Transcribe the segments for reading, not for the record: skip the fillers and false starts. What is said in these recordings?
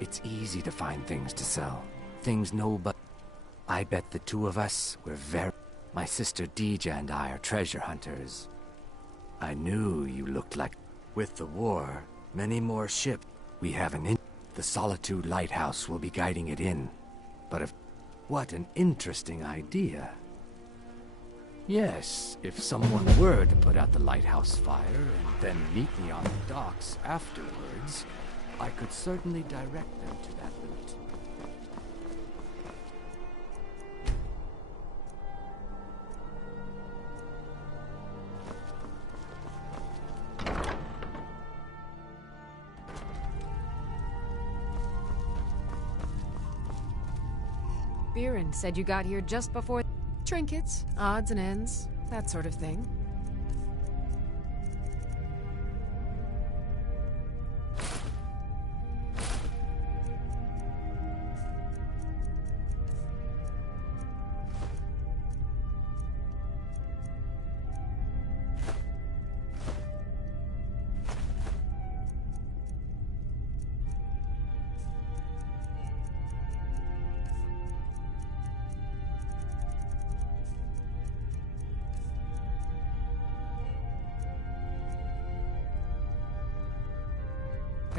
It's easy to find things to sell. Things nobody... I bet the two of us were very... My sister Deja and I are treasure hunters. I knew you looked like... With the war, many more ships. We have an The Solitude Lighthouse will be guiding it in. But if... What an interesting idea. Yes, if someone were to put out the lighthouse fire and then meet me on the docks afterwards, I could certainly direct them to that route. Biren said you got here just before... Trinkets, odds and ends, that sort of thing.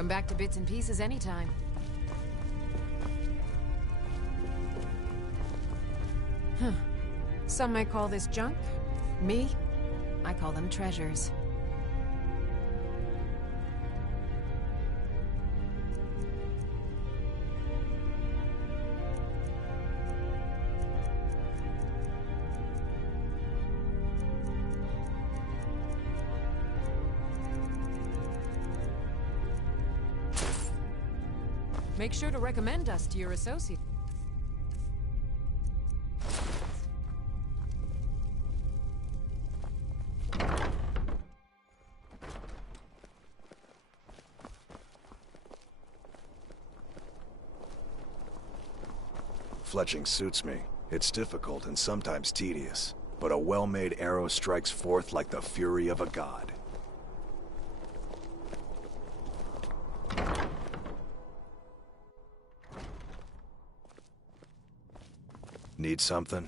Come back to Bits and Pieces anytime. Huh. Some might call this junk. Me? I call them treasures. Make sure to recommend us to your associate. Fletching suits me. It's difficult and sometimes tedious, but a well-made arrow strikes forth like the fury of a god. Need something?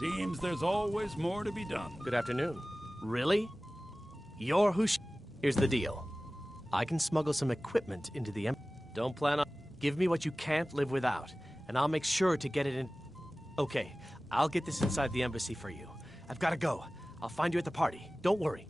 Seems there's always more to be done. Good afternoon. Really? You're who Here's the deal. I can smuggle some equipment into the Don't plan on... Give me what you can't live without, and I'll make sure to get it in... Okay, I'll get this inside the embassy for you. I've got to go. I'll find you at the party. Don't worry.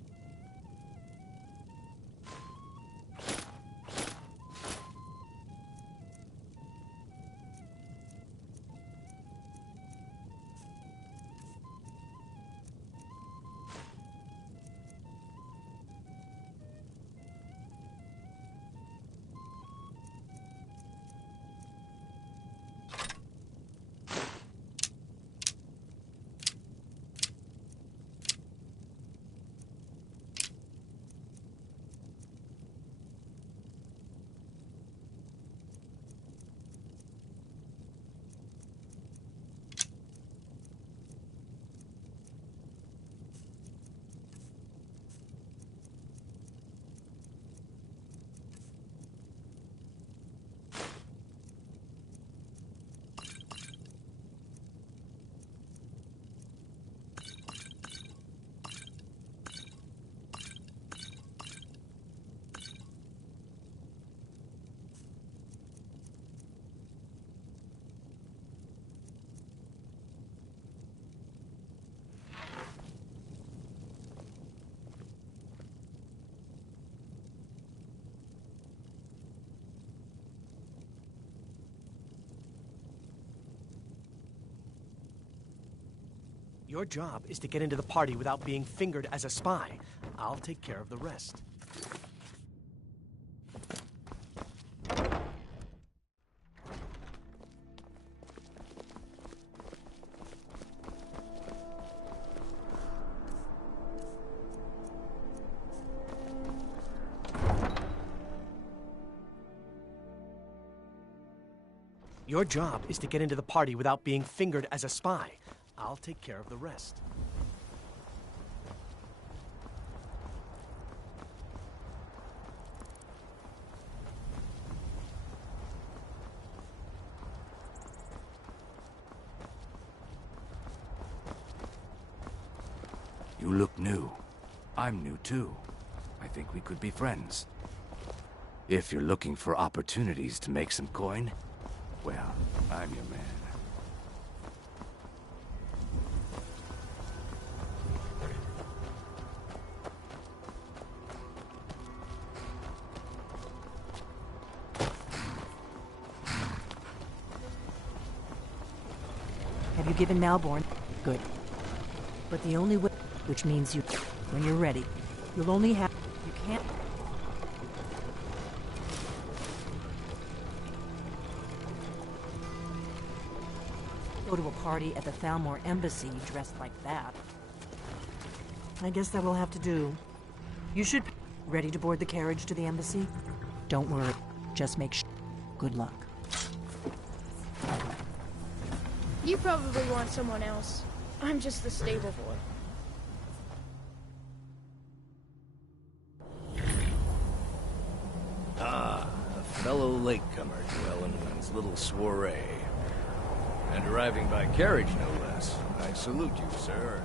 Your job is to get into the party without being fingered as a spy. I'll take care of the rest. Your job is to get into the party without being fingered as a spy. I'll take care of the rest. You look new. I'm new too. I think we could be friends. If you're looking for opportunities to make some coin, well, I'm your man. Have you given Malborn? Good. But the only way, which means you, when you're ready, you'll only have, you can't. Go to a party at the Thalmor Embassy dressed like that. I guess that will have to do. You should ready to board the carriage to the embassy? Don't worry. Just make sure. Good luck. You probably want someone else. I'm just the stable boy. Ah, a fellow latecomer to Ellen's little soiree. And arriving by carriage, no less. I salute you, sir.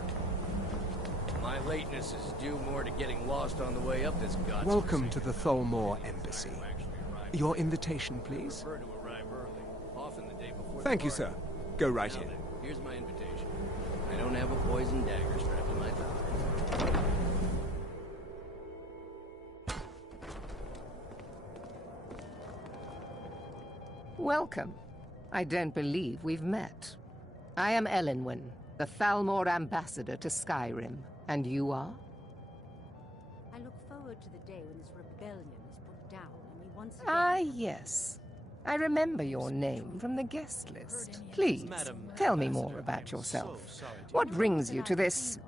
My lateness is due more to getting lost on the way up this godspeed. Welcome to the Thalmor Embassy. Your invitation, please. Thank you, sir. Go right in. Here's my invitation. I don't have a poison dagger strapped to my thigh. Welcome. I don't believe we've met. I am Elenwen, the Thalmor ambassador to Skyrim. And you are? I look forward to the day when this rebellion is put down and we once again... Ah, yes. I remember your name from the guest list. Please, tell me more about yourself. What brings you to this...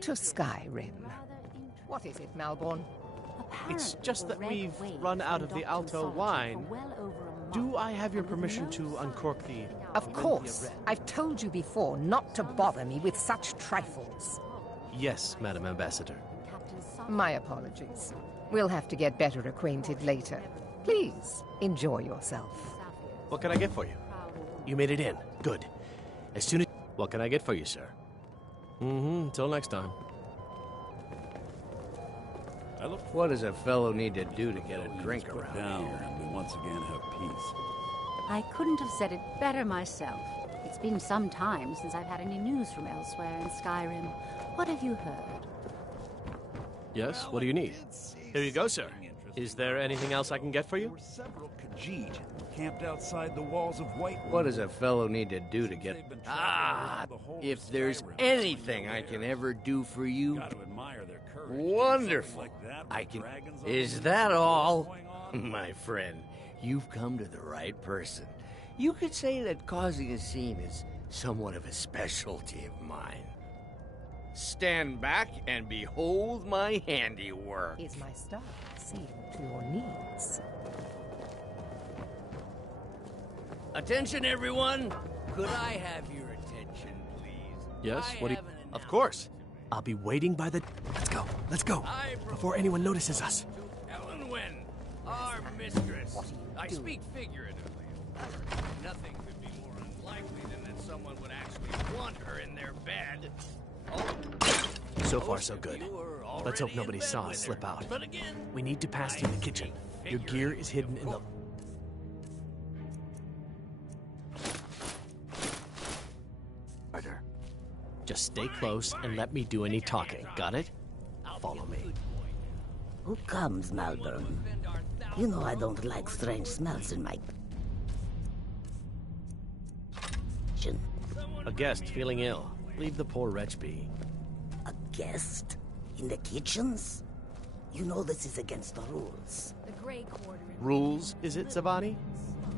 to Skyrim? What is it, Malborn? It's just that we've run out of the Alto wine. Do I have your permission to uncork the... Of course. I've told you before not to bother me with such trifles. Yes, Madam Ambassador. My apologies. We'll have to get better acquainted later. Please, enjoy yourself. What can I get for you? You made it in. Good. As soon as... What can I get for you, sir? Until next time. What does a fellow need to do to get a drink around here? And we once again have peace. I couldn't have said it better myself. It's been some time since I've had any news from elsewhere in Skyrim. What have you heard? Yes, what do you need? Here you go, sir. Is there anything else I can get for you? Several Khajiit camped outside the walls of White. What does a fellow need to do to get... Ah! If there's anything I can ever do for you... Wonderful! I can... Is that all? My friend, you've come to the right person. You could say that causing a scene is somewhat of a specialty of mine. Stand back and behold my handiwork. Is my staff seeing to your needs? Attention, everyone! Could I have your attention, please? Yes, what do you... Of course. I'll be waiting by the... Let's go. Let's go. Before anyone notices us. Elenwen, our mistress. I speak figuratively. Nothing could be more unlikely than that someone would actually want her in their bed. So far, so good. Let's hope nobody saw us slip out. We need to pass through the kitchen. Your gear is hidden in the... Just stay close and let me do any talking. Got it? Follow me. Who comes, Malborn? You know I don't like strange smells in my kitchen. A guest feeling ill. Leave the poor wretch be. A guest? In the kitchens? You know this is against the rules. The Grey Quarter. Rules, is it, Savani?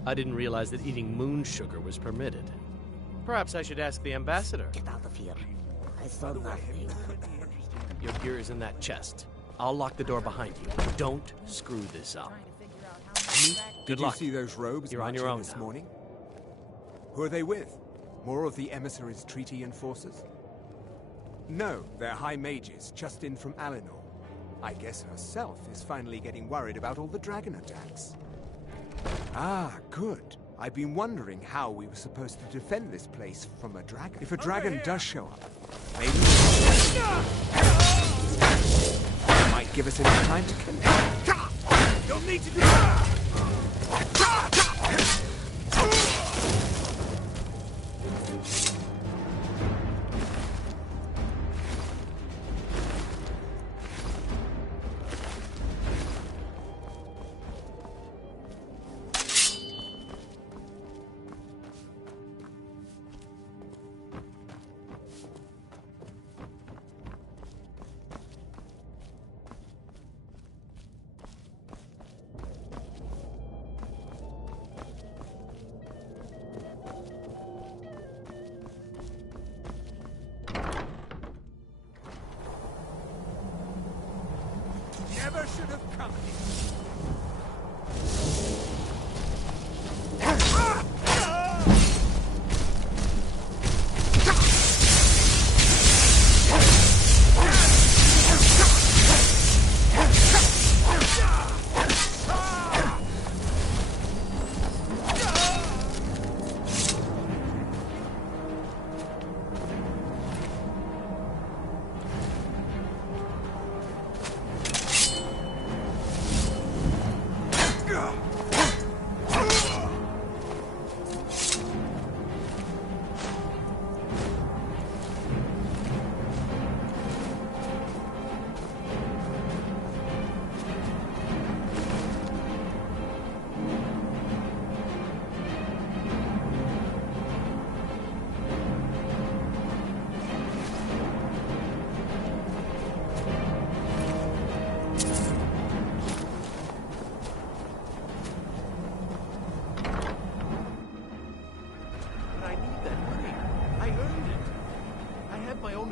I didn't realize that eating moon sugar was permitted. Perhaps I should ask the ambassador. Get out of here. I saw nothing. Your gear is in that chest. I'll lock the door behind you. Don't screw this up. Good luck. Did you see those robes You're on your own this now. morning? Who are they with? More of the emissaries' treaty enforcers? No, they're high mages, just in from Alinor. I guess herself is finally getting worried about all the dragon attacks. Ah, good. I've been wondering how we were supposed to defend this place from a dragon. If a dragon does show up, maybe it might give us enough time to connect. You'll need to do that! Never should have come here.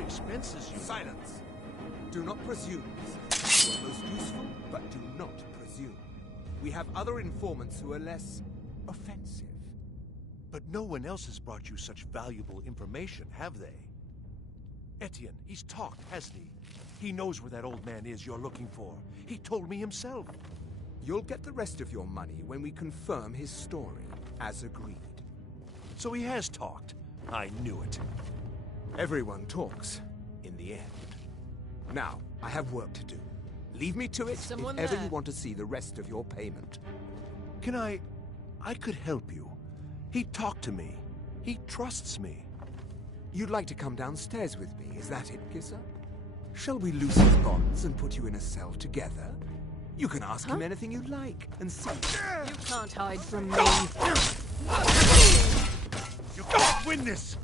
Expenses, you... Silence! Do not presume. You are most useful, but do not presume. We have other informants who are less offensive. But no one else has brought you such valuable information, have they? Etienne, he's talked, hasn't he? He knows where that old man is you're looking for. He told me himself. You'll get the rest of your money when we confirm his story, as agreed. So he has talked. I knew it. Everyone talks, in the end. Now, I have work to do. Leave me to it if ever you want to see the rest of your payment. Can I could help you. He talked to me. He trusts me. You'd like to come downstairs with me, is that it, Kisser? Shall we loosen his bonds and put you in a cell together? You can ask him anything you like, and see. You can't hide from me. You can't win this!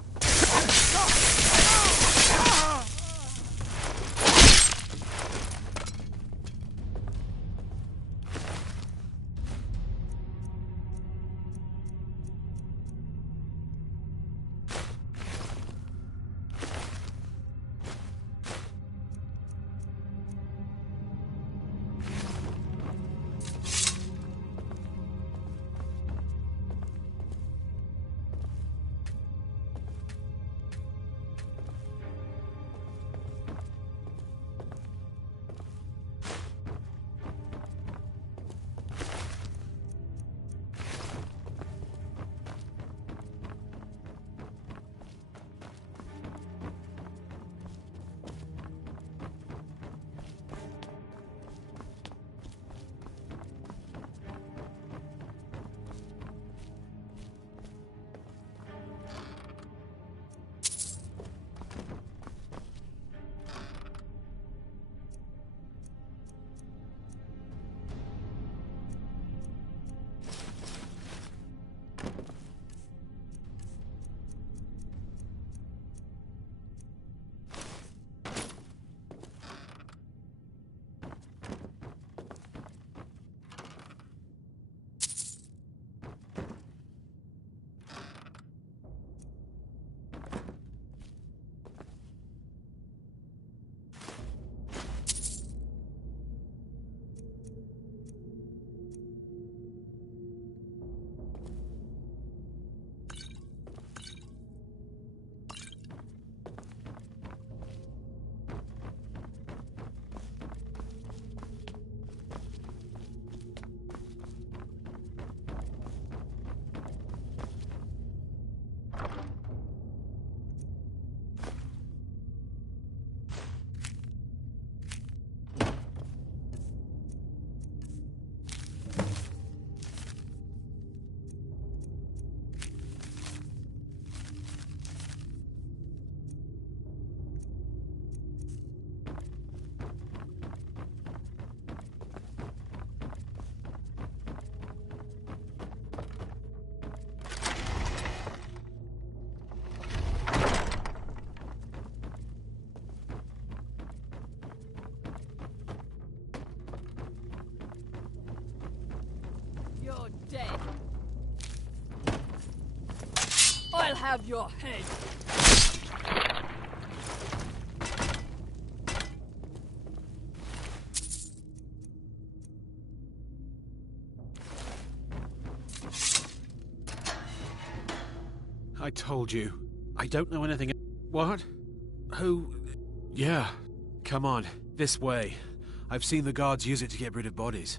have your head. I told you. I don't know anything. What? Who? Yeah. Come on, this way. I've seen the guards use it to get rid of bodies.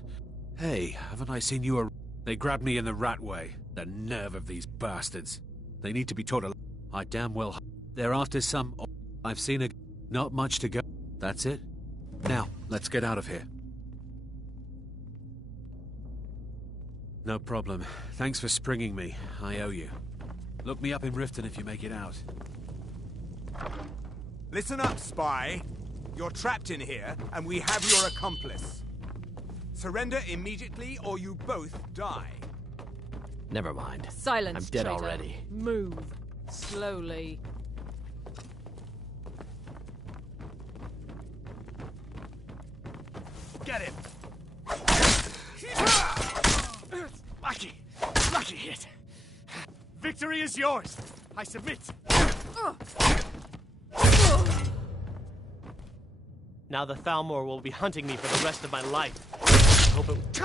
Hey, haven't I seen you They grabbed me in the rat way. The nerve of these bastards. They need to be taught I damn well... They're after some... I've seen a... Not much to go. That's it. Now, let's get out of here. No problem. Thanks for springing me. I owe you. Look me up in Riften if you make it out. Listen up, spy. You're trapped in here, and we have your accomplice. Surrender immediately, or you both die. Never mind. Silence, I'm dead traitor. already. Move. Slowly. Get him! Lucky! Lucky hit! Victory is yours! I submit! Now the Thalmor will be hunting me for the rest of my life. I hope it...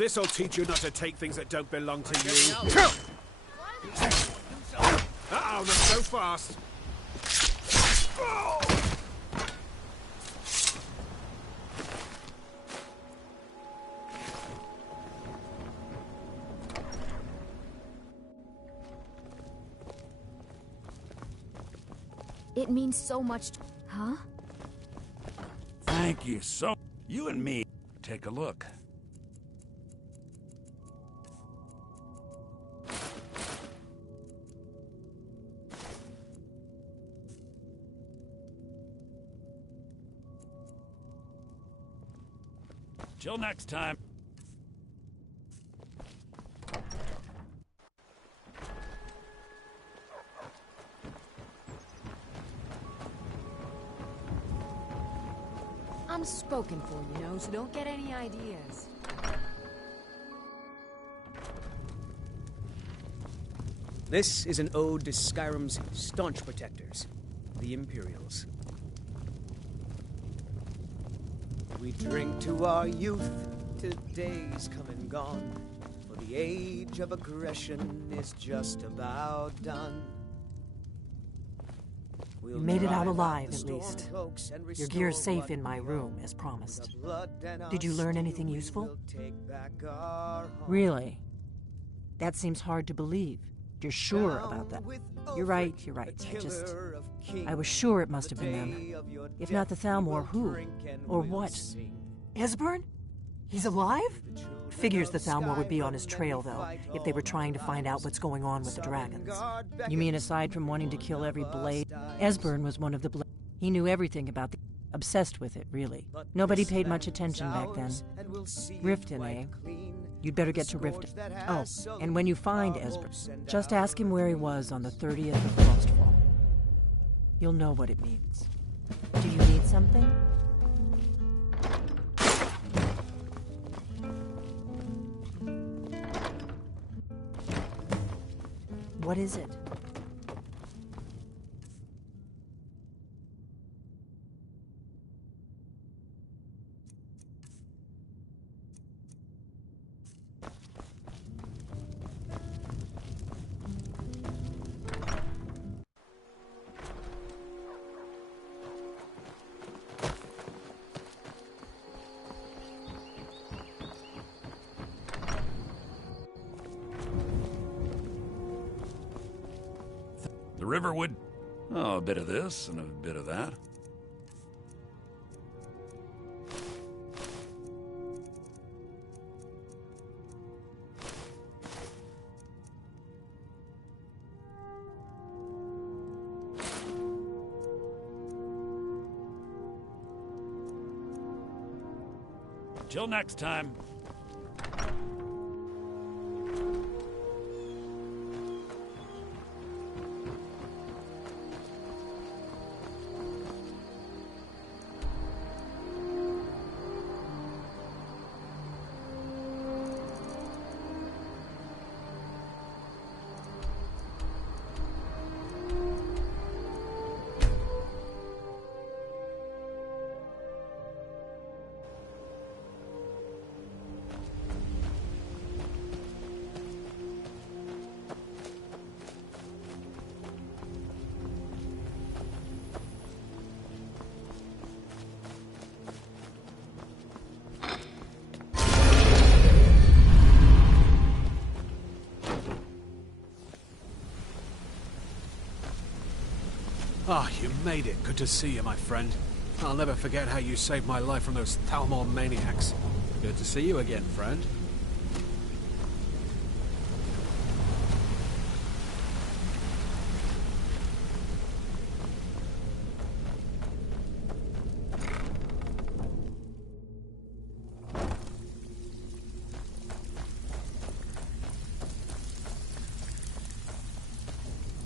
This'll teach you not to take things that don't belong to you. Uh-oh, not so fast. It means so much to... Huh? Thank you so... You and me, take a look. Till next time. I'm spoken for, you know, so don't get any ideas. This is an ode to Skyrim's staunch protectors, the Imperials. We drink to our youth, today's come and gone, for the age of aggression is just about done. You made it out alive, at least. Your gear's safe in my room, as promised. Did you learn anything useful? Really? That seems hard to believe. You're sure about that? You're right. I was sure it must have been them. If not the Thalmor, who? Or what? Esbern? He's alive? Figures the Thalmor would be on his trail, though, if they were trying to find out what's going on with the dragons. You mean aside from wanting to kill every blade? Esbern was one of the blades. He knew everything about the... Obsessed with it, really. Nobody paid much attention back then. Riften, eh? You'd better get to Riften. Oh, and when you find Esbern, just ask him where he was on the 30th of Frostfall. You'll know what it means. Do you need something? What is it? The Riverwood? Oh, a bit of this and a bit of that. Till next time. Ah, you made it. Good to see you, my friend. I'll never forget how you saved my life from those Thalmor maniacs. Good to see you again, friend.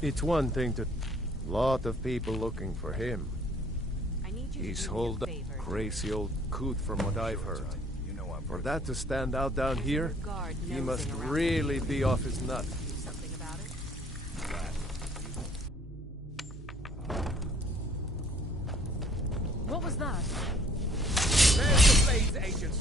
It's one thing to... Lot of people looking for him. He's holed up, crazy old coot from what I've heard. For that to stand out down here, he must really be off his nut. What was that? There's the Blades agent.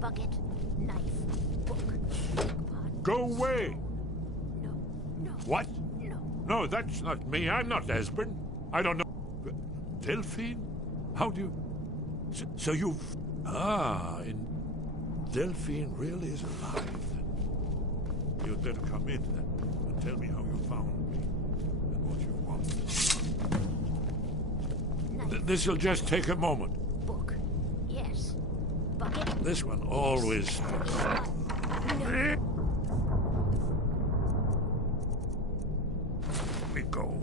Bucket, knife, book. Go away! No. What? No, that's not me. I'm not Esbern. I don't know. Delphine? How do you... So you've... Ah, and Delphine really is alive, then. You'd better come in, then, and tell me how you found me, and what you want. This'll just take a moment. Book. Yes. This one always... We go.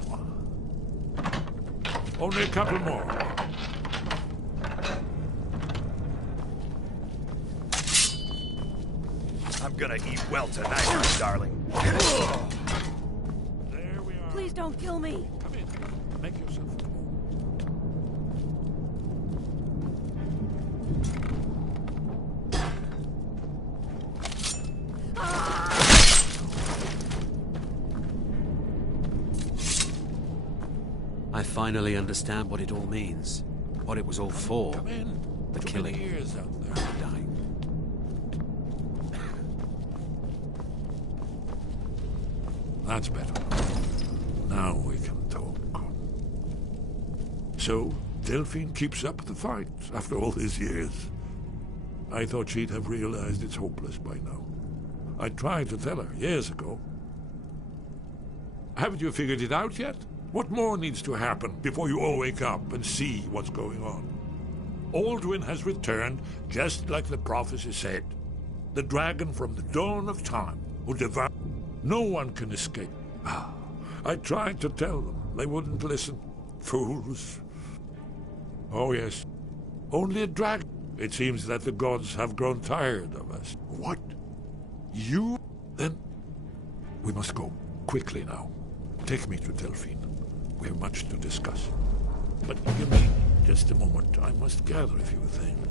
Only a couple more. I'm gonna eat well tonight, darling. There we are. Please don't kill me. Come in. Make yourself at home. I finally understand what it all means. What it was all for. Come in. The Too killing. many years out there. The dying. That's better. Now we can talk. So, Delphine keeps up the fight after all these years. I thought she'd have realized it's hopeless by now. I tried to tell her years ago. Haven't you figured it out yet? What more needs to happen before you all wake up and see what's going on? Aldwin has returned just like the prophecy said. The dragon from the dawn of time will devour. No one can escape. I tried to tell them. They wouldn't listen. Fools. Oh, yes. Only a dragon. It seems that the gods have grown tired of us. What? You? Then we must go. Quickly now. Take me to Delphine. We have much to discuss. But give me just a moment. I must gather a few things.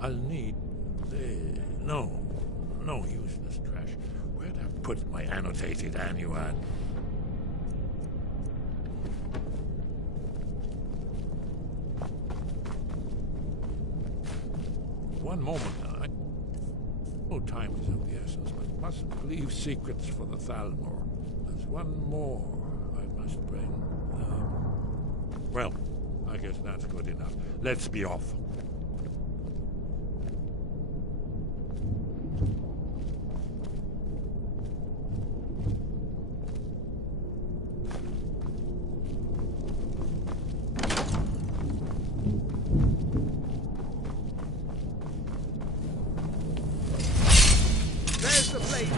I'll need... no useless trash. Where'd I put my annotated annuad? One moment. No time is of the essence, but mustn't leave secrets for the Thalmor. There's one more I must bring. Well, I guess that's good enough. Let's be off. There's the blade.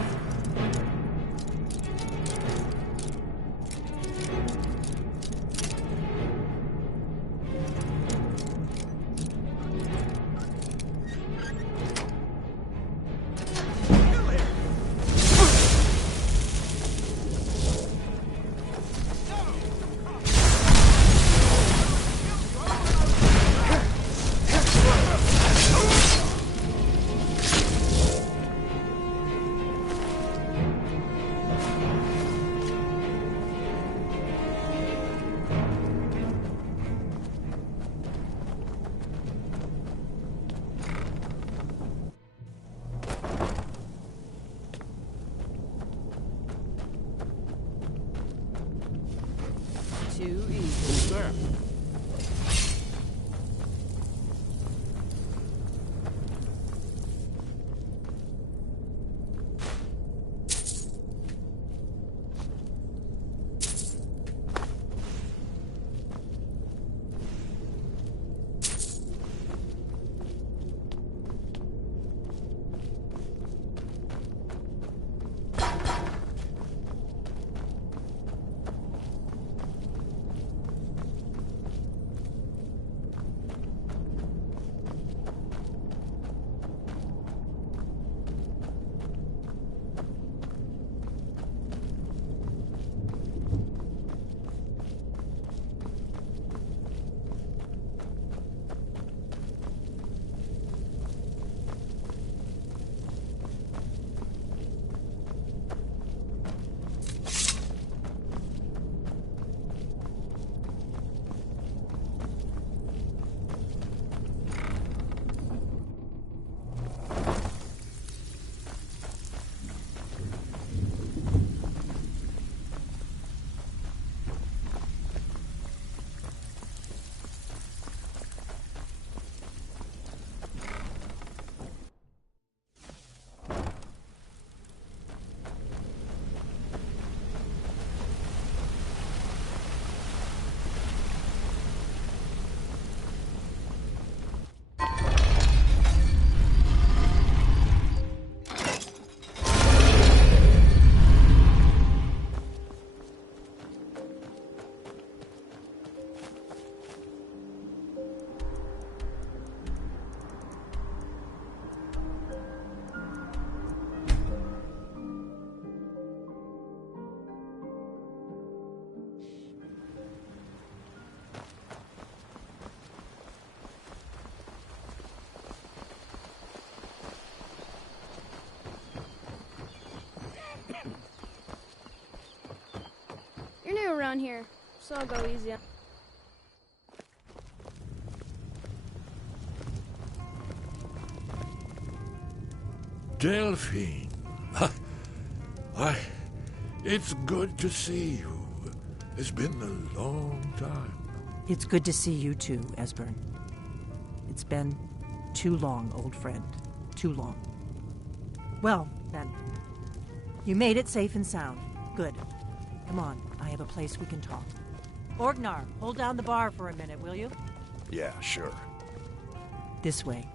around here, so I'll go easy on. Delphine. It's good to see you. It's been a long time. It's good to see you too, Esbern. It's been too long, old friend. Too long. Well, then. You made it safe and sound. Good. Come on, I have a place we can talk. Orgnar, hold down the bar for a minute, will you? Yeah, sure. This way.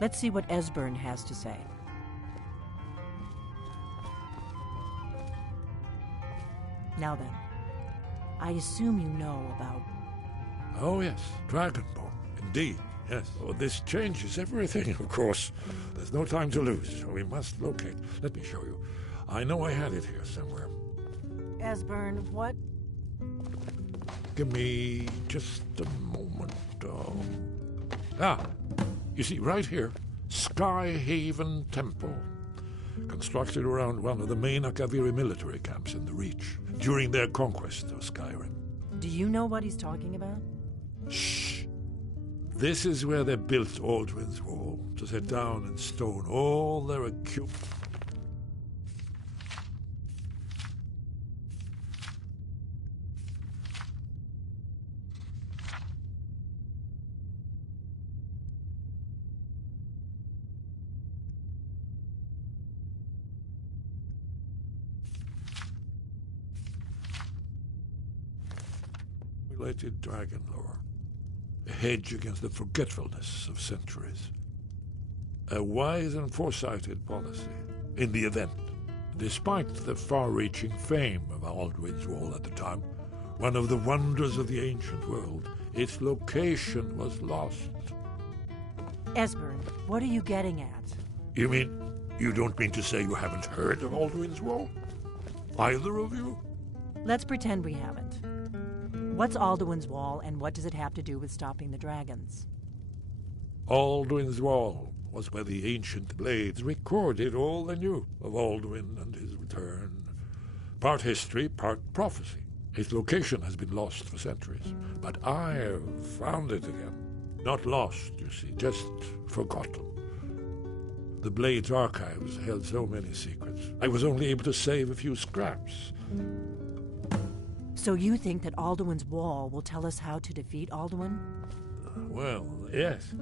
Let's see what Esbern has to say. Now then, I assume you know about... Oh, yes, Dragonborn. Indeed, yes. Oh, this changes everything, of course. There's no time to lose, so we must locate. Let me show you. I know I had it here somewhere. Esbern, what? Give me just a moment. You see, right here, Skyhaven Temple. Constructed around one of the main Akaviri military camps in the Reach during their conquest of Skyrim. Do you know what he's talking about? Shh! This is where they built Aldrin's Wall, to set down in stone all their acute... related dragon lore. A hedge against the forgetfulness of centuries. A wise and foresighted policy in the event. Despite the far-reaching fame of Aldrin's Wall at the time, one of the wonders of the ancient world, its location was lost. Esbern, what are you getting at? You mean, you don't mean to say you haven't heard of Aldrin's Wall? Either of you? Let's pretend we haven't. What's Alduin's Wall, and what does it have to do with stopping the dragons? Alduin's Wall was where the ancient blades recorded all they knew of Alduin and his return. Part history, part prophecy. Its location has been lost for centuries, but I have found it again. Not lost, you see, just forgotten. The Blade's archives held so many secrets. I was only able to save a few scraps. So you think that Alduin's Wall will tell us how to defeat Alduin? Well, yes.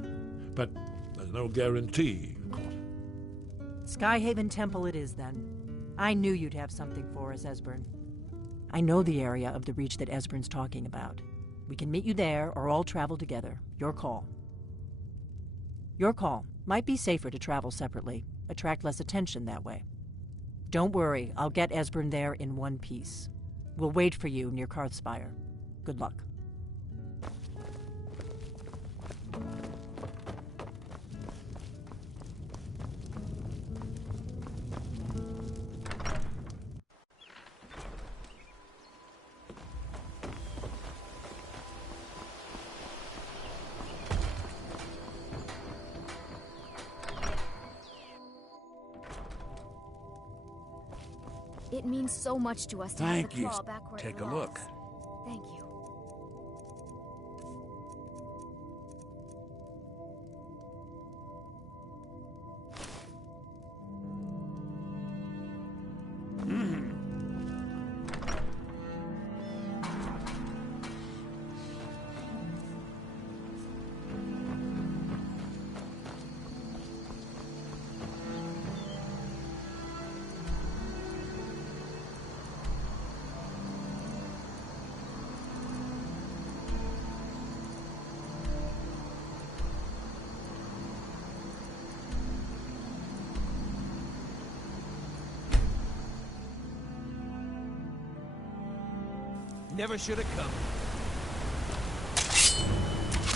But there's no guarantee, of course. Skyhaven Temple it is, then. I knew you'd have something for us, Esbern. I know the area of the Reach that Esbern's talking about. We can meet you there, or all travel together. Your call. Your call. Might be safer to travel separately. Attract less attention that way. Don't worry, I'll get Esbern there in one piece. We'll wait for you near Karthspire. Good luck. It means so much to us to have the claw back where Take it a belongs. look. Thank you. Never should have come.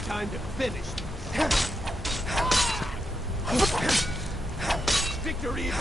Time to finish this. Victory!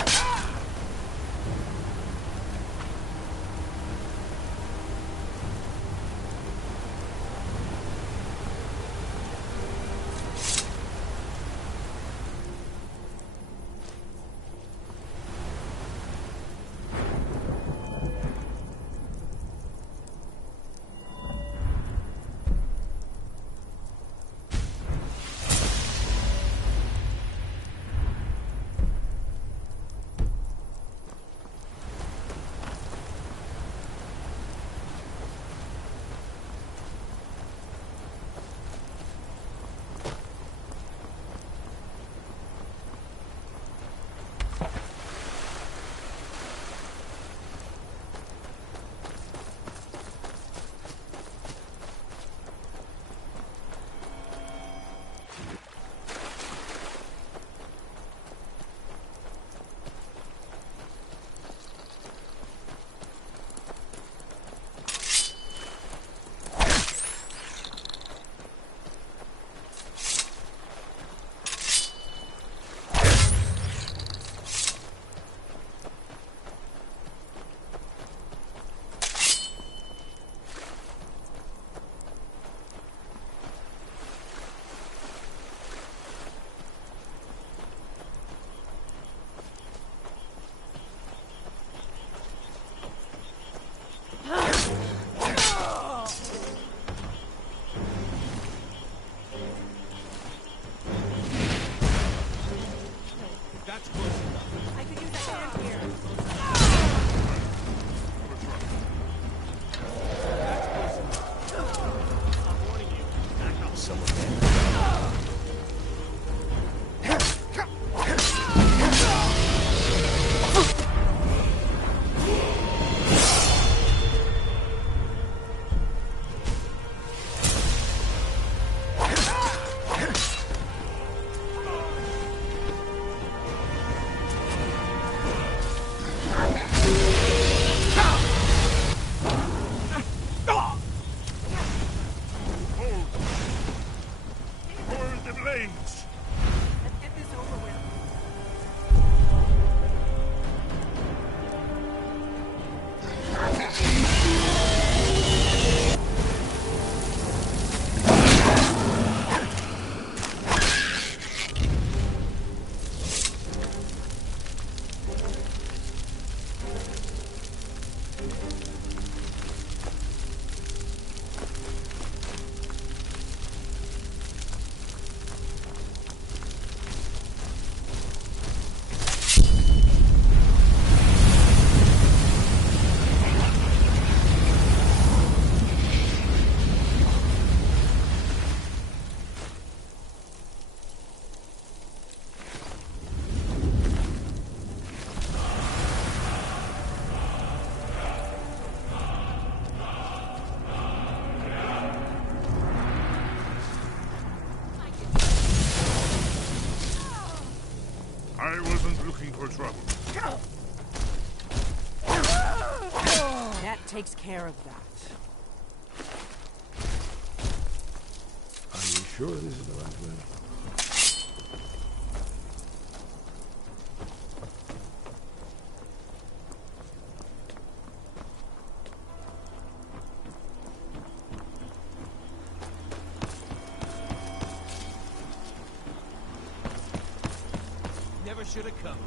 I wasn't looking for trouble. That takes care of that. Are you sure this is the right way? Never should have come.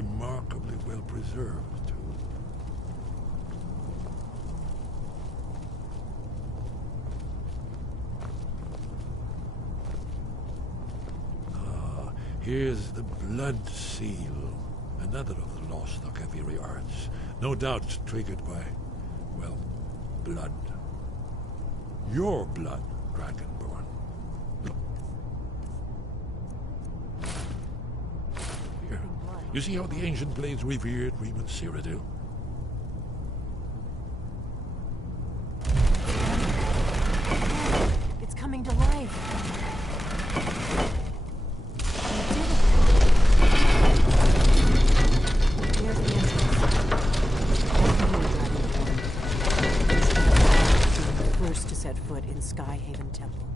remarkably well preserved, too. Here's the blood seal, another of the lost Akaviri arts, no doubt triggered by, well, blood. Your blood, Dragonborn. Here, you see how the ancient blades revered Reman Cyrodiil? It's coming to life. Set foot in Skyhaven Temple.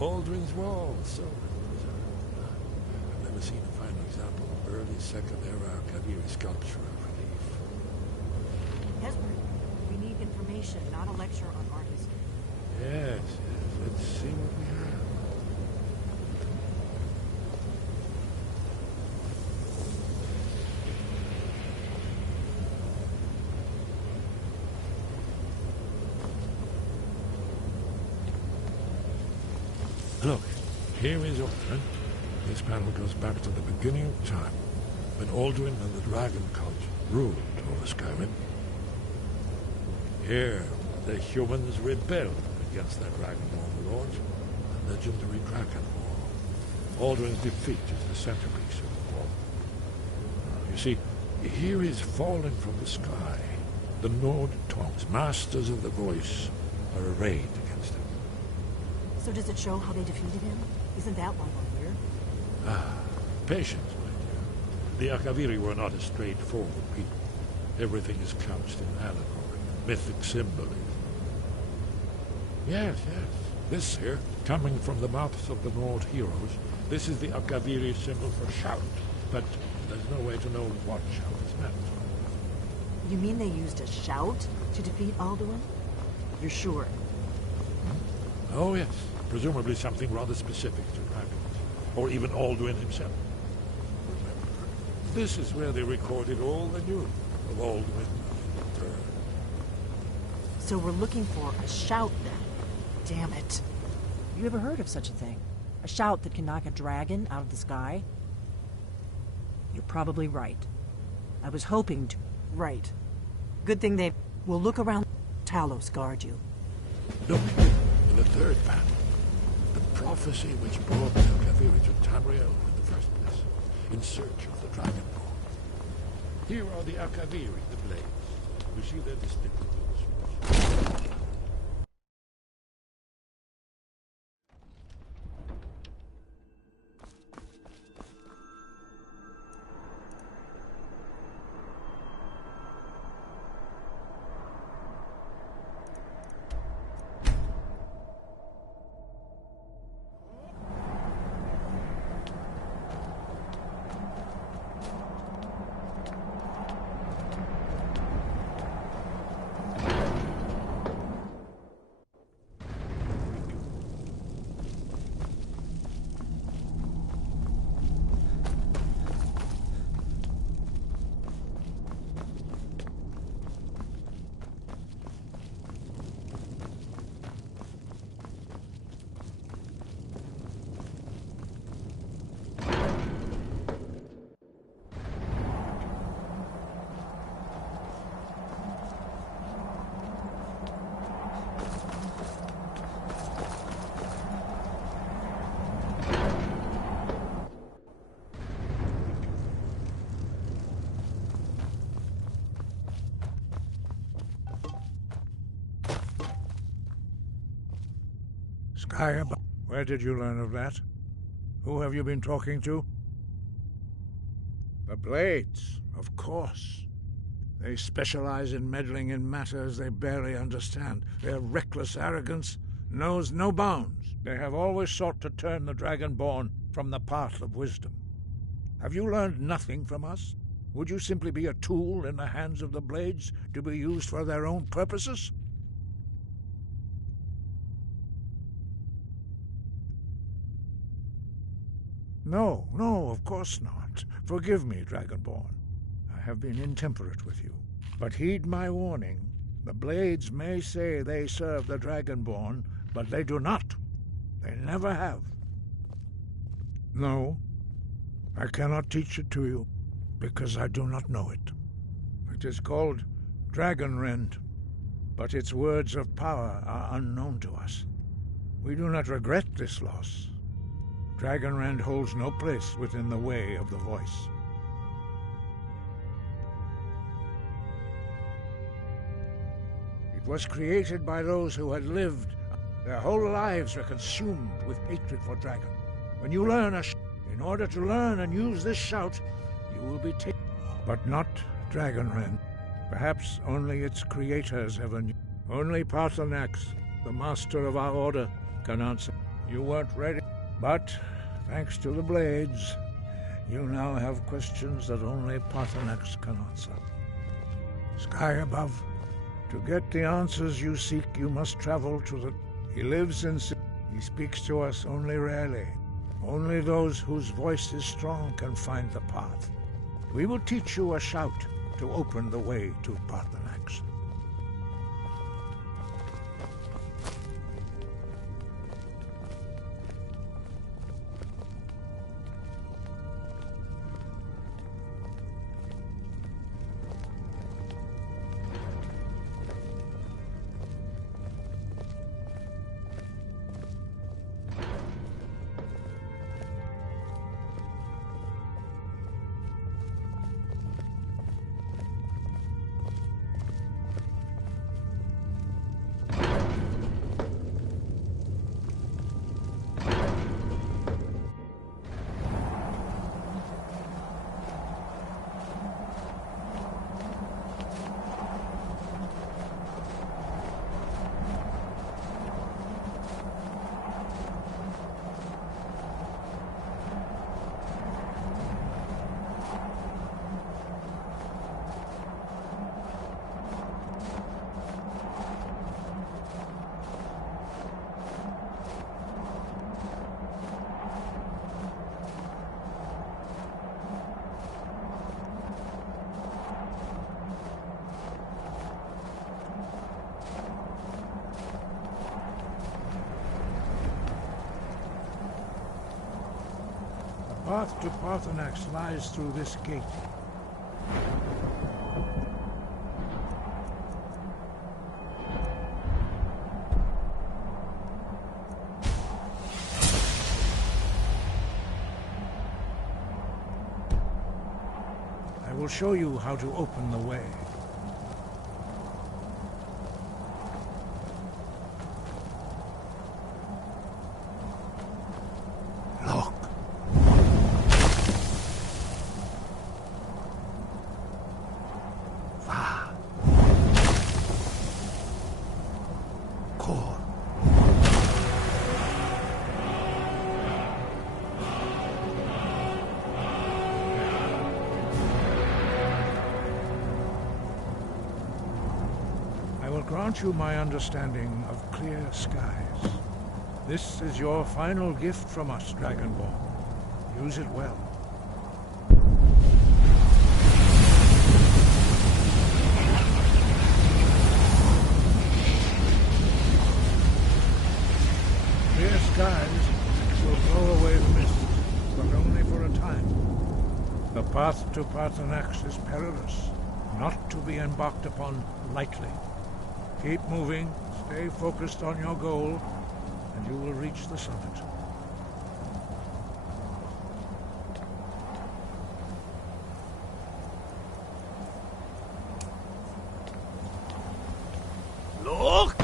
Aldrin's Wall, so I've never seen a finer example of early Second Era Kaviri sculpture of relief. Hesper, we need information, not a lecture on art history. Yes, let's see what we have. Look, here is Aldrin. This panel goes back to the beginning of time, when Aldrin and the Dragon Cult ruled over Skyrim. Here, The humans rebelled against their Dragonborn lord, the legendary Dragon War. Alduin's defeat is the centerpiece of the war. You see, here is fallen from the sky. The Nord Tongs, masters of the voice, are arrayed against him. So does it show how they defeated him? Isn't that why we're here? Ah, patience, my dear. The Akaviri were not a straightforward people. Everything is couched in allegory, mythic symbolism. Yes. This here, coming from the mouths of the Nord heroes, this is the Akaviri symbol for shout, but there's no way to know what shout is meant. You mean they used a shout to defeat Alduin? You're sure? Oh, yes. Presumably something rather specific to dragons, or even Alduin himself. Remember, this is where they recorded all the news of Alduin and the Third. So we're looking for a shout then. Damn it. You ever heard of such a thing? A shout that can knock a dragon out of the sky? You're probably right. I was hoping to... Right. Good thing they... We'll look around. Talos guard you. Look, in the third panel. The prophecy which brought the Akaviri to Tamriel in the first place, in search of the Dragonborn. Here are the Akaviri, the blades. You see their distinctive illustrations. Skyrim, where did you learn of that? Who have you been talking to? The Blades, of course. They specialize in meddling in matters they barely understand. Their reckless arrogance knows no bounds. They have always sought to turn the Dragonborn from the path of wisdom. Have you learned nothing from us? Would you simply be a tool in the hands of the Blades to be used for their own purposes? No, of course not. Forgive me, Dragonborn. I have been intemperate with you. But heed my warning. The Blades may say they serve the Dragonborn, but they do not. They never have. No, I cannot teach it to you, because I do not know it. It is called Dragonrend, but its words of power are unknown to us. We do not regret this loss. Dragonrend holds no place within the way of the voice. It was created by those who had lived. Their whole lives were consumed with hatred for Dragon. When you learn in order to learn and use this shout, you will be taken. But not Dragonrend. Perhaps only its creators ever knew. Only Paarthurnax, the master of our order, can answer. You weren't ready. But, thanks to the Blades, you now have questions that only Paarthurnax can answer. Sky above, to get the answers you seek, you must travel to the... He lives in... He speaks to us only rarely. Only those whose voice is strong can find the path. We will teach you a shout to open the way to Paarthurnax. path to Parthenax lies through this gate. I will show you how to open the way. Grant you my understanding of clear skies. This is your final gift from us, Dragonborn. Use it well. Clear skies will blow away the mist, but only for a time. The path to Parthenax is perilous, not to be embarked upon lightly. Keep moving, stay focused on your goal, and you will reach the summit. Look!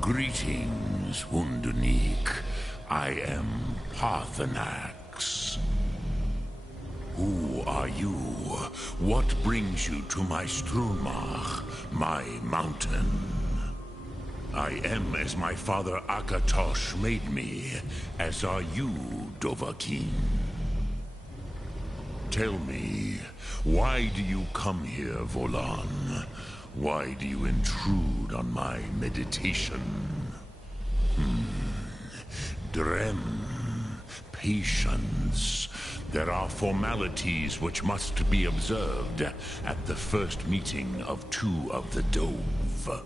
Greetings, Wunderneek. I am Parthenax. Who are you? What brings you to my Strunmach, my mountain? I am as my father Akatosh made me, as are you, Dovahkiin. Tell me, why do you come here, Volan? Why do you intrude on my meditation? Drem, patience. There are formalities which must be observed at the first meeting of two of the Dove.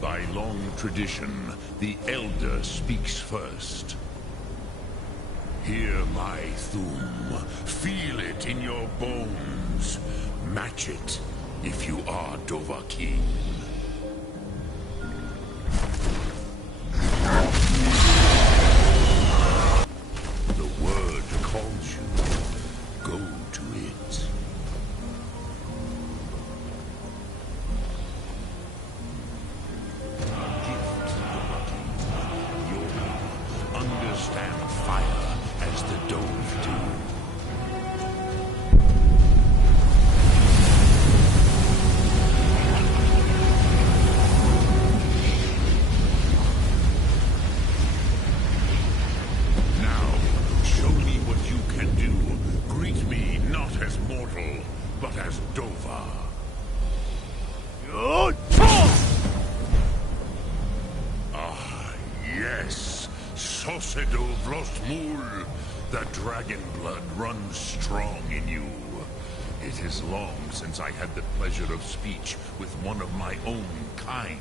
By long tradition, the Elder speaks first. Hear my Thum. Feel it in your bones. Match it if you are Dovahkiin. The word calls you. Go to it. Understand fire as the Dove do. Now, show me what you can do. Greet me not as mortal, but as Dova. Ah, yes. Sosedo Vlostmul. The dragon blood runs strong in you. It is long since I had the pleasure of speech with one of my own kind.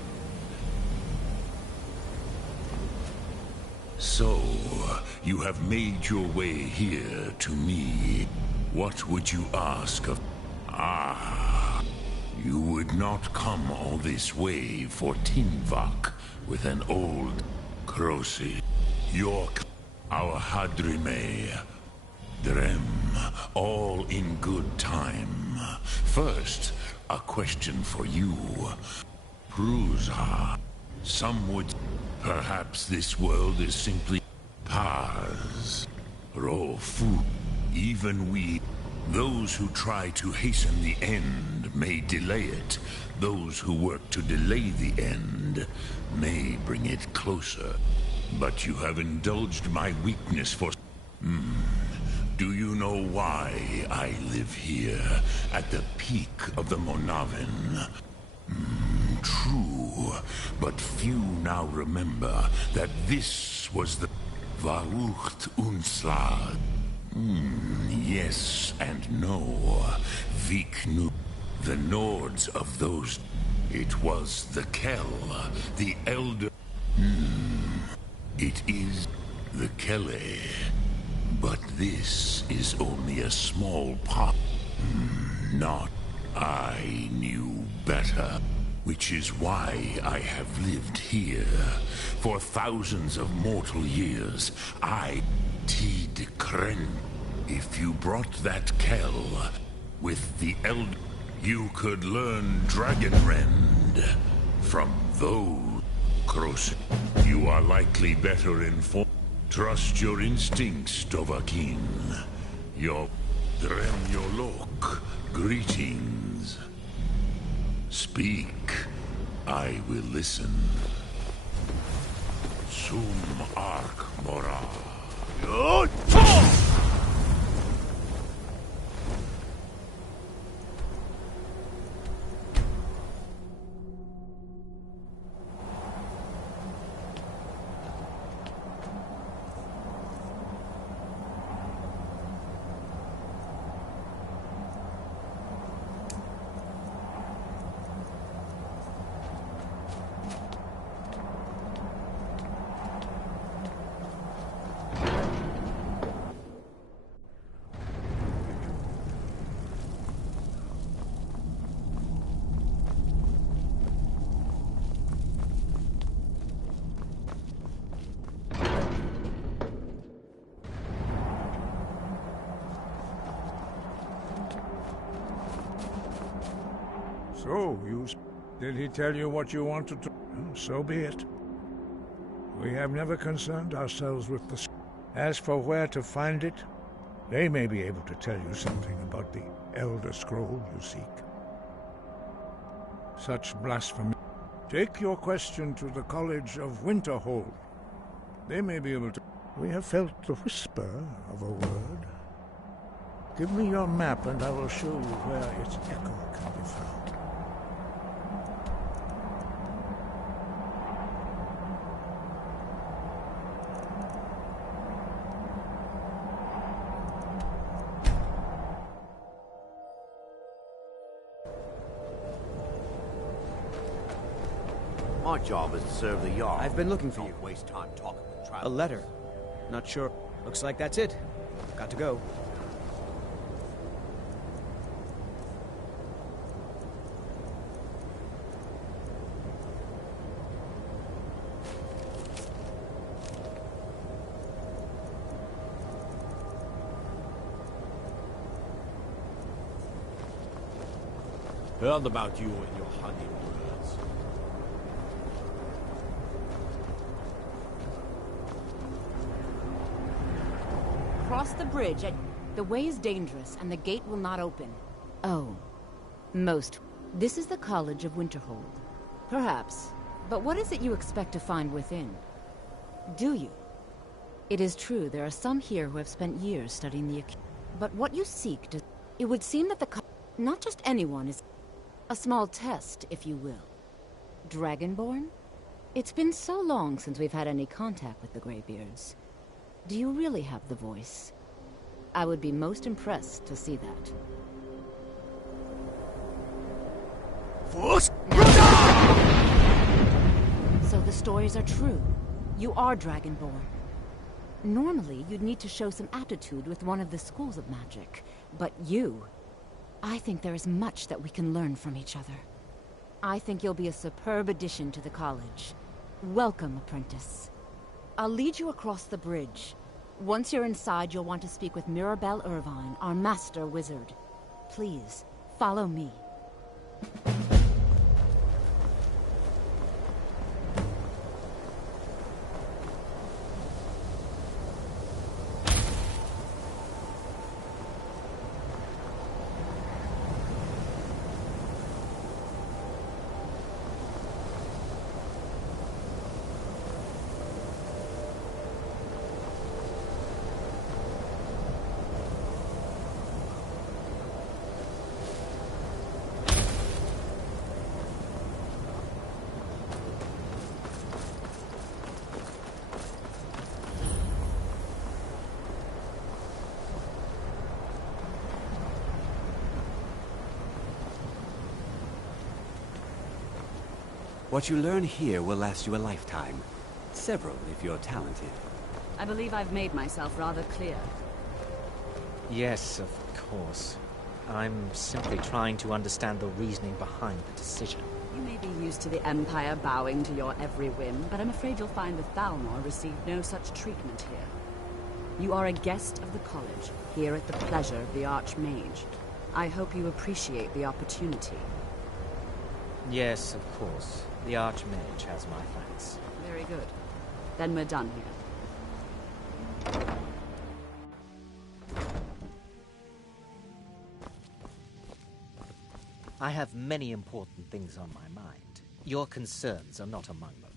So, you have made your way here to me. What would you ask of... Ah, you would not come all this way for Tinvak with an old Krosi. Our Hadrime, Drem, all in good time. First, a question for you. Prusa, some would... Perhaps this world is simply Paz, Rofu. Even we, those who try to hasten the end may delay it. Those who work to delay the end may bring it closer. But you have indulged my weakness for... Do you know why I live here, at the peak of the Monavin? True, but few now remember that this was the Varucht Unslad. Yes and no. Viknu, the Nords of those... It was the Kel, the Elder... It is the Kele. But this is only a small part. Not... I knew better. Which is why I have lived here. For thousands of mortal years, I... Tid Kren. If you brought that Kel with the Elder, you could learn Dragonrend from those Krosi. You are likely better informed. Trust your instincts, Dovahkiin. Your Drem Yolok. Greetings. Speak. I will listen. Sum Ark Mora. So, did he tell you what you wanted to... So be it. We have never concerned ourselves with the... As for where to find it, they may be able to tell you something about the Elder Scroll you seek. Such blasphemy. Take your question to the College of Winterhold. They may be able to... We have felt the whisper of a word. Give me your map and I will show you where its echo can be found. My job is to serve the Jarl. I've been looking for you. Don't waste time talking with A travelers. letter. Not sure. Looks like that's it. Got to go. Heard about you and your honeymooners. Cross the bridge at... The way is dangerous, and the gate will not open. Oh. Most. This is the College of Winterhold. Perhaps. But what is it you expect to find within? Do you? It is true, there are some here who have spent years studying the... But what you seek does... It would seem that the... Not just anyone is... A small test, if you will. Dragonborn? It's been so long since we've had any contact with the Greybeards. Do you really have the voice? I would be most impressed to see that. So the stories are true. You are Dragonborn. Normally, you'd need to show some aptitude with one of the schools of magic. But you... I think there is much that we can learn from each other. I think you'll be a superb addition to the college. Welcome, apprentice. I'll lead you across the bridge. Once you're inside, you'll want to speak with Mirabelle Irvine, our master wizard. Please, follow me. What you learn here will last you a lifetime. Several, if you're talented. I believe I've made myself rather clear. Yes, of course. I'm simply trying to understand the reasoning behind the decision. You may be used to the Empire bowing to your every whim, but I'm afraid you'll find that Thalmor received no such treatment here. You are a guest of the college, here at the pleasure of the Archmage. I hope you appreciate the opportunity. Yes, of course. The Archmage has my thanks. Very good. Then we're done here. I have many important things on my mind. Your concerns are not among them.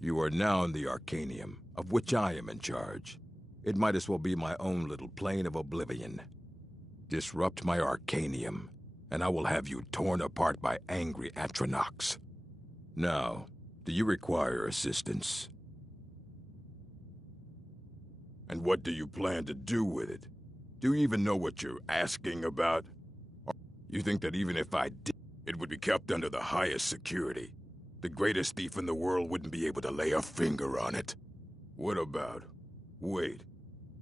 You are now in the Arcanium, of which I am in charge. It might as well be my own little plane of oblivion. Disrupt my Arcanium, and I will have you torn apart by angry Atronachs. Now, do you require assistance? And what do you plan to do with it? Do you even know what you're asking about? Or you think that even if I did, it would be kept under the highest security? The greatest thief in the world wouldn't be able to lay a finger on it. What about... Wait.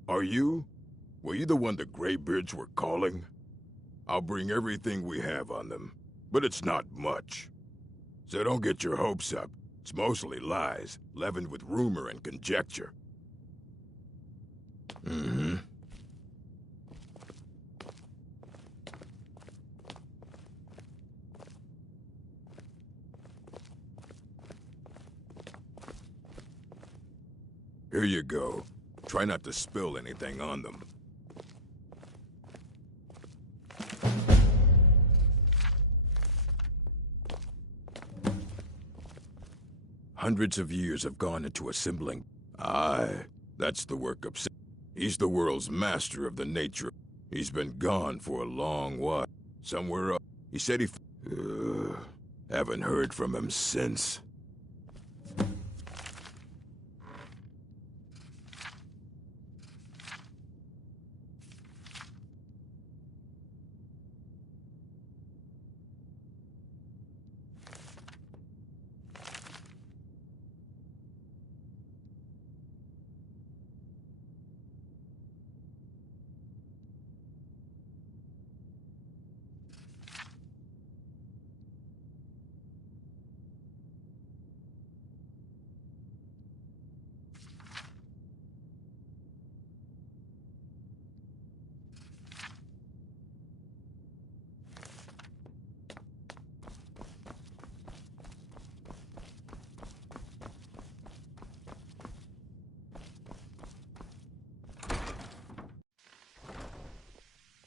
Are you? Were you the one the Greybeards were calling? I'll bring everything we have on them, but it's not much. So don't get your hopes up. It's mostly lies, leavened with rumor and conjecture. Mm-hmm. Here you go. Try not to spill anything on them. Hundreds of years have gone into assembling. Aye, that's the work of... He's the world's master of the nature. He's been gone for a long while. Somewhere up. He said he... haven't heard from him since.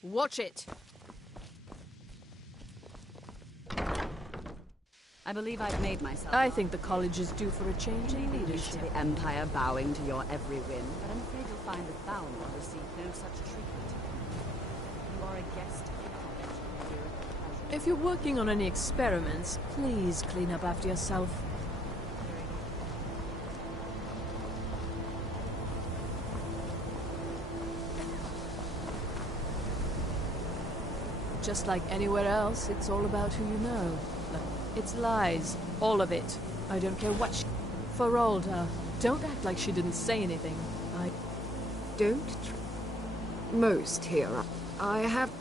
Watch it! I believe I've made myself. I think the college is due for a change in Used to leadership. the Empire bowing to your every whim, but I'm afraid you'll find that Balnor received no such treatment. You are a guest of the college, here at the pleasure. If you're working on any experiments, please clean up after yourself. Just like anywhere else, it's all about who you know. It's lies. All of it. I don't care what Feralda, don't act like she didn't say anything. Most here. I have...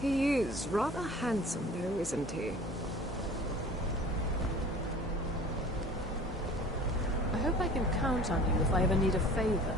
He is rather handsome, though, isn't he? I hope I can count on you if I ever need a favor.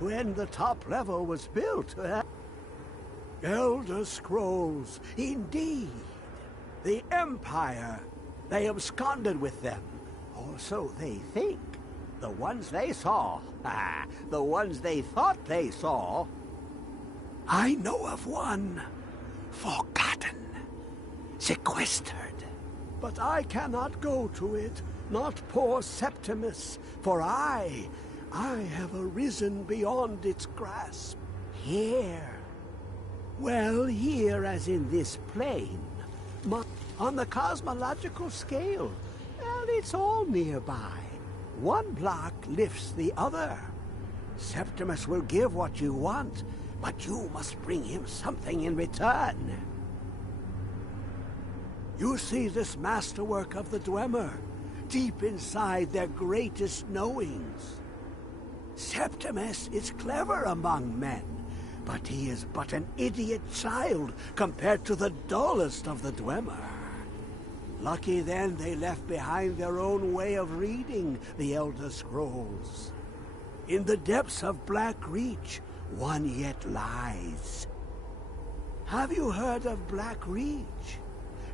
when the top level was built. Elder Scrolls, indeed. The Empire. They absconded with them. Or so they think. The ones they saw. The ones they thought they saw. I know of one. Forgotten. Sequestered. But I cannot go to it. Not poor Septimus. For I have arisen beyond its grasp. Here. Well, here as in this plane. On the cosmological scale. Well, it's all nearby. One block lifts the other. Septimus will give what you want, but you must bring him something in return. You see this masterwork of the Dwemer, deep inside their greatest knowings. Septimus is clever among men, but he is but an idiot child compared to the dullest of the Dwemer. Lucky then they left behind their own way of reading the Elder Scrolls. In the depths of Black Reach, one yet lies. Have you heard of Black Reach?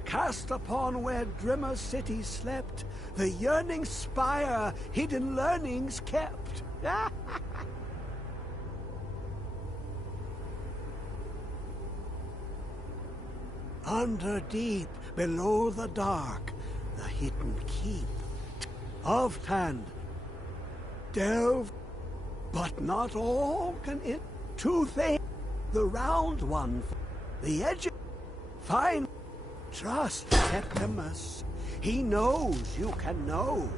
Cast upon where Drimmer City slept, the yearning spire hidden learnings kept. Under deep, below the dark, the hidden keep of Tand. Delve, but not all can it. Two things, the round one, the edge. Find, trust Septimus. He knows you can know.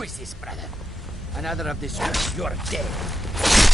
Who is this, brother? Another of this, you're dead.